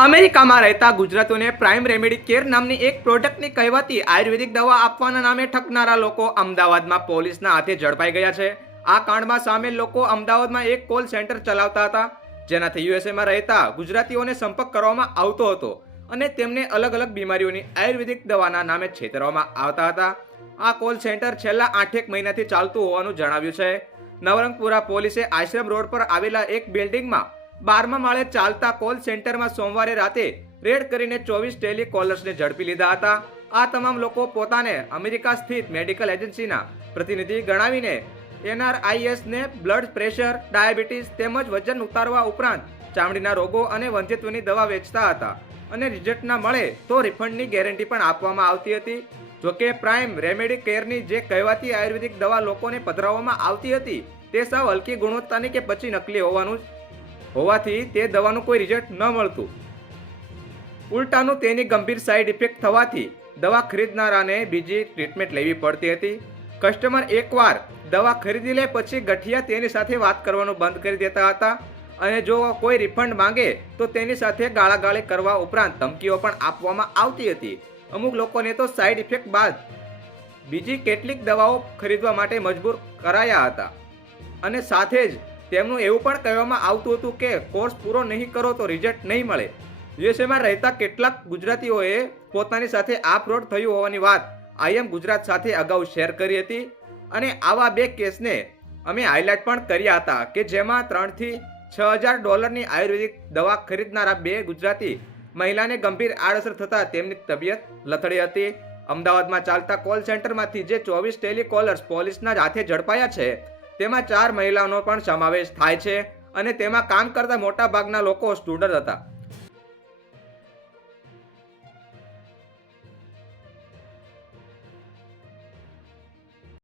અમેરિકામાં રહેતા ગુજરાતીઓને પ્રાઇમ રેમેડી કેર નામની એક પ્રોડક્ટની કહેવાતી આયુર્વેદિક દવા આપવાના નામે ઠકનારા લોકો અમદાવાદમાં પોલીસના હાથે ઝડપાઈ ગયા છે. આ કાંડમાં સામેલ લોકો અમદાવાદમાં એક કોલ સેન્ટર ચલાવતા હતા, જેનાથી યુએસએમાં રહેતા ગુજરાતીઓને સંપર્ક કરવામાં આવતો હતો અને તેમને અલગ અલગ બીમારીઓની આયુર્વેદિક દવાના નામે છેતરવામાં આવતા હતા. આ કોલ સેન્ટર છેલ્લા આઠેક મહિનાથી ચાલતું હોવાનું જણાવ્યું છે. નવરંગપુરા પોલીસે આશ્રમ રોડ પર આવેલા એક બિલ્ડિંગમાં બારમા માળે ચાલતા કોલ સેન્ટરમાં સોમવારે રાતે રેડ કરીને ચોવીસ ટેલી કોલર્સને ઝડપી લીધા હતા. આ તમામ લોકો પોતાને અમેરિકા સ્થિત મેડિકલ એજન્સીના પ્રતિનિધિ ગણાવીને એનઆરઆઈએસને બ્લડ પ્રેશર, ડાયાબિટીસ તેમજ વજન ઉતારવા ઉપરાંત ચામડીના રોગો અને વંધ્યત્વની દવા વેચતા હતા અને રિઝલ્ટ ના મળે તો રિફંડની ગેરંટી પણ આપવામાં આવતી હતી. જોકે પ્રાઇમ રેમેડી કેરની જે કહેવાતી આયુર્વેદિક દવા લોકોને પધરાવવામાં આવતી હતી તે સાવ હલકી ગુણવત્તાની કે પછી નકલી હોવાનું હોવાથી તે દવાનું કોઈ રિઝલ્ટ ન મળતું. ઉલટાનું તેની ગંભીર સાઇડ ઇફેક્ટ થવાથી દવા ખરીદનારાને બીજી ટ્રીટમેન્ટ લેવી પડતી હતી. કસ્ટમર એકવાર દવા ખરીદી લે પછી ગઠિયા તેની સાથે વાત કરવાનું બંધ કરી દેતા હતા અને જો કોઈ રિફંડ માંગે તો તેની સાથે ગાળાગાળી કરવા ઉપરાંત ધમકીઓ પણ આપવામાં આવતી હતી. અમુક લોકોને તો સાઇડ ઇફેક્ટ બાદ બીજી કેટલીક દવાઓ ખરીદવા માટે મજબૂર કરાયા હતા. અને સાથે જ તેમનું એવું પણ કહેવામાં આવતું હતું કે કોર્સ પૂરો નહીં કરો તો રિઝલ્ટ નહીં મળે. યુએસએમાં રહેતા કેટલાક ગુજરાતીઓએ પોતાની સાથે આ ફ્રોડ થયું હોવાની વાત આઈએમ ગુજરાત સાથે અગાઉ શેર કરી હતી અને આવા બે કેસને અમે હાઇલાઇટ પણ કર્યા હતા કે જેમાં ત્રણથી છ હજાર ડોલરની આયુર્વેદિક દવા ખરીદનારા બે ગુજરાતી મહિલાને ગંભીર આડઅસર થતાં તેમની તબિયત લથડી હતી. અમદાવાદમાં ચાલતા કોલ સેન્ટરમાંથી જે ચોવીસ ટેલિકોલર્સ પોલીસના હાથે ઝડપાયા છે તેમાં ચાર મહિલાઓનો પણ સમાવેશ થાય છે અને તેમાં કામ કરતા મોટા ભાગના લોકો સ્ટુડન્ટ હતા.